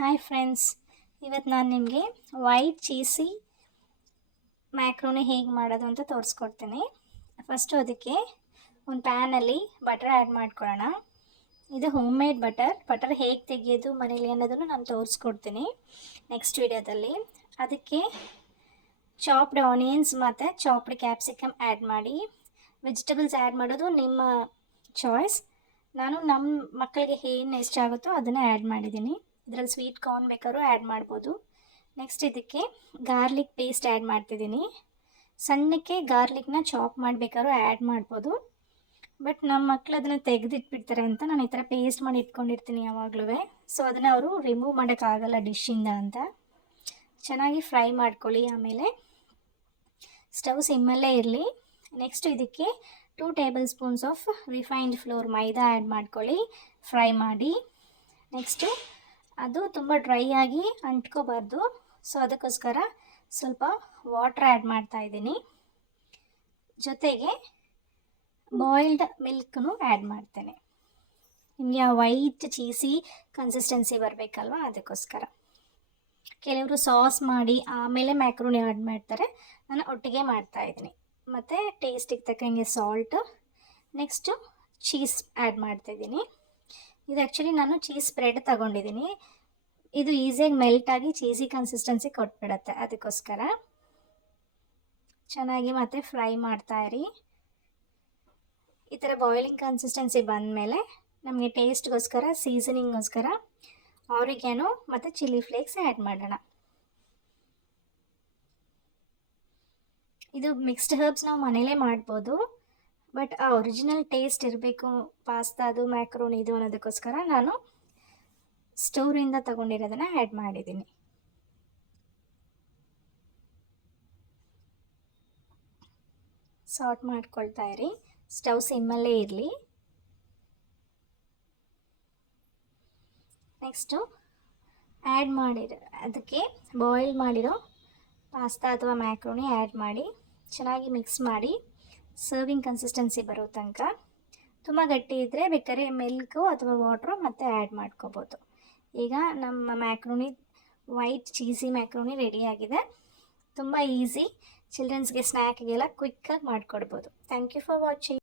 Hi friends, ಇವತ್ತು ನಾನು ನಿಮಗೆ ವೈಟ್ ಚೀಸಿ ಮ್ಯಾಕ್ರೋನಿ ಹೇಗೆ ಮಾಡೋದು ಅಂತ ತೋರಿಸ್ಕೊಡ್ತೀನಿ. ಫಸ್ಟು ಅದಕ್ಕೆ ಒಂದು ಪ್ಯಾನಲ್ಲಿ ಬಟರ್ ಆ್ಯಡ್ ಮಾಡ್ಕೊಳ್ಳೋಣ. ಇದು ಹೋಮ್ ಮೇಡ್ ಬಟರ್ ಹೇಗೆ ತೆಗೆಯೋದು ಮನೇಲಿ ಅನ್ನೋದನ್ನು ನಾನು ತೋರಿಸ್ಕೊಡ್ತೀನಿ ನೆಕ್ಸ್ಟ್ ವಿಡಿಯೋದಲ್ಲಿ. ಅದಕ್ಕೆ ಚಾಪ್ಡ್ ಆನಿಯನ್ಸ್ ಮತ್ತು ಚಾಪ್ಡ್ ಕ್ಯಾಪ್ಸಿಕಮ್ ಆ್ಯಡ್ ಮಾಡಿ. ವೆಜಿಟೇಬಲ್ಸ್ ಆ್ಯಡ್ ಮಾಡೋದು ನಿಮ್ಮ ಚಾಯ್ಸ್. ನಾನು ನಮ್ಮ ಮಕ್ಕಳಿಗೆ ಏನು ಇಷ್ಟ ಆಗುತ್ತೋ ಅದನ್ನೇ ಆ್ಯಡ್ ಮಾಡಿದ್ದೀನಿ. ಇದರಲ್ಲಿ ಸ್ವೀಟ್ ಕಾರ್ನ್ ಬೇಕಾದ್ರೂ ಆ್ಯಡ್ ಮಾಡ್ಬೋದು. ನೆಕ್ಸ್ಟ್ ಇದಕ್ಕೆ ಗಾರ್ಲಿಕ್ ಪೇಸ್ಟ್ ಆ್ಯಡ್ ಮಾಡ್ತಿದ್ದೀನಿ. ಸಣ್ಣಕ್ಕೆ ಗಾರ್ಲಿಕ್ನ ಚಾಪ್ ಮಾಡಬೇಕಾದ್ರೂ ಆ್ಯಡ್ ಮಾಡ್ಬೋದು, ಬಟ್ ನಮ್ಮ ಮಕ್ಕಳು ಅದನ್ನು ತೆಗೆದಿಟ್ಬಿಡ್ತಾರೆ ಅಂತ ನಾನು ಈ ಥರ ಪೇಸ್ಟ್ ಮಾಡಿ ಇಟ್ಕೊಂಡಿರ್ತೀನಿ ಯಾವಾಗಲೂ. ಸೊ ಅದನ್ನು ಅವರು ರಿಮೂವ್ ಮಾಡೋಕ್ಕಾಗಲ್ಲ ಡಿಶ್ಶಿಂದ ಅಂತ. ಚೆನ್ನಾಗಿ ಫ್ರೈ ಮಾಡ್ಕೊಳ್ಳಿ. ಆಮೇಲೆ ಸ್ಟವ್ ಸಿಮ್ಮಲ್ಲೇ ಇರಲಿ. ನೆಕ್ಸ್ಟ್ ಇದಕ್ಕೆ 2 table spoons of refined flour maida add ಮಾಡ್ಕೊಳ್ಳಿ, ಫ್ರೈ ಮಾಡಿ. ನೆಕ್ಸ್ಟು ಅದು ತುಂಬ ಡ್ರೈ ಆಗಿ ಅಂಟ್ಕೋಬಾರ್ದು, ಸೊ ಅದಕ್ಕೋಸ್ಕರ ಸ್ವಲ್ಪ ವಾಟ್ರ್ ಆ್ಯಡ್ ಮಾಡ್ತಾಯಿದ್ದೀನಿ. ಜೊತೆಗೆ ಬಾಯ್ಲ್ಡ್ ಮಿಲ್ಕ್ನು ಆ್ಯಡ್ ಮಾಡ್ತೇನೆ. ನಿಮಗೆ ಆ ವೈಟ್ ಚೀಸಿ ಕನ್ಸಿಸ್ಟೆನ್ಸಿ ಬರಬೇಕಲ್ವ, ಅದಕ್ಕೋಸ್ಕರ. ಕೆಲವರು ಸಾಸ್ ಮಾಡಿ ಆಮೇಲೆ ಮ್ಯಾಕ್ರೋನಿ ಆ್ಯಡ್ ಮಾಡ್ತಾರೆ, ನಾನು ಒಟ್ಟಿಗೆ ಮಾಡ್ತಾಯಿದ್ದೀನಿ. ಮತ್ತು ಟೇಸ್ಟಿಗೆ ತಕ್ಕಂಗೆ ಸಾಲ್ಟ್. ನೆಕ್ಸ್ಟು ಚೀಸ್ ಆ್ಯಡ್ ಮಾಡ್ತಾಯಿದ್ದೀನಿ. ಇದು ಆ್ಯಕ್ಚುಲಿ ನಾನು ಚೀಸ್ ಸ್ಪ್ರೆಡ್ ತಗೊಂಡಿದ್ದೀನಿ. ಇದು ಈಸಿಯಾಗಿ ಮೆಲ್ಟಾಗಿ ಚೀಸಿ ಕನ್ಸಿಸ್ಟೆನ್ಸಿ ಕೊಟ್ಬಿಡತ್ತೆ, ಅದಕ್ಕೋಸ್ಕರ. ಚೆನ್ನಾಗಿ ಮತ್ತು ಫ್ರೈ ಮಾಡ್ತಾಯಿರಿ. ಈ ಥರ ಬಾಯ್ಲಿಂಗ್ ಕನ್ಸಿಸ್ಟೆನ್ಸಿ ಬಂದಮೇಲೆ ನಮಗೆ ಟೇಸ್ಟ್ಗೋಸ್ಕರ ಸೀಸನಿಂಗೋಸ್ಕರ ಆರಿಗ್ಯಾನೋ ಮತ್ತು ಚಿಲ್ಲಿ ಫ್ಲೇಕ್ಸ್ ಆ್ಯಡ್ ಮಾಡೋಣ. ಇದು ಮಿಕ್ಸ್ಡ್ ಹರ್ಬ್ಸ್ ನಾವು ಮನೇಲೇ ಮಾಡ್ಬೋದು, ಬಟ್ ಆ ಒರಿಜಿನಲ್ ಟೇಸ್ಟ್ ಇರಬೇಕು ಪಾಸ್ತಾದು ಮ್ಯಾಕ್ರೋನಿದು ಅನ್ನೋದಕ್ಕೋಸ್ಕರ ನಾನು ಸ್ಟೋರಿಂದ ತೊಗೊಂಡಿರೋದನ್ನು ಆ್ಯಡ್ ಮಾಡಿದ್ದೀನಿ. ಸಾರ್ಟ್ ಮಾಡ್ಕೊಳ್ತಾ ಇರಿ. ಸ್ಟವ್ ಸಿಮ್ಮಲ್ಲೇ ಇರಲಿ. ನೆಕ್ಸ್ಟು ಆ್ಯಡ್ ಮಾಡಿರೋ ಅದಕ್ಕೆ ಬಾಯ್ಲ್ ಮಾಡಿರೋ ಪಾಸ್ತಾ ಅಥವಾ ಮ್ಯಾಕ್ರೋನಿ ಆ್ಯಡ್ ಮಾಡಿ ಚೆನ್ನಾಗಿ ಮಿಕ್ಸ್ ಮಾಡಿ ಸರ್ವಿಂಗ್ ಕನ್ಸಿಸ್ಟೆನ್ಸಿ ಬರೋ ತನಕ. ತುಂಬ ಗಟ್ಟಿ ಇದ್ದರೆ ಬೇಕಾದ್ರೆ ಮಿಲ್ಕು ಅಥವಾ ವಾಟ್ರು ಮತ್ತೆ ಆ್ಯಡ್ ಮಾಡ್ಕೋಬೋದು. ಈಗ ನಮ್ಮ ಮ್ಯಾಕ್ರೋನಿ ವೈಟ್ ಚೀಸಿ ಮ್ಯಾಕ್ರೋನಿ ರೆಡಿಯಾಗಿದೆ. ತುಂಬ ಈಸಿ, ಚಿಲ್ಡ್ರನ್ಸ್ಗೆ ಸ್ನ್ಯಾಕ್ಗೆಲ್ಲ ಕ್ವಿಕ್ಕಾಗಿ ಮಾಡಿಕೊಡ್ಬೋದು. Thank you for watching.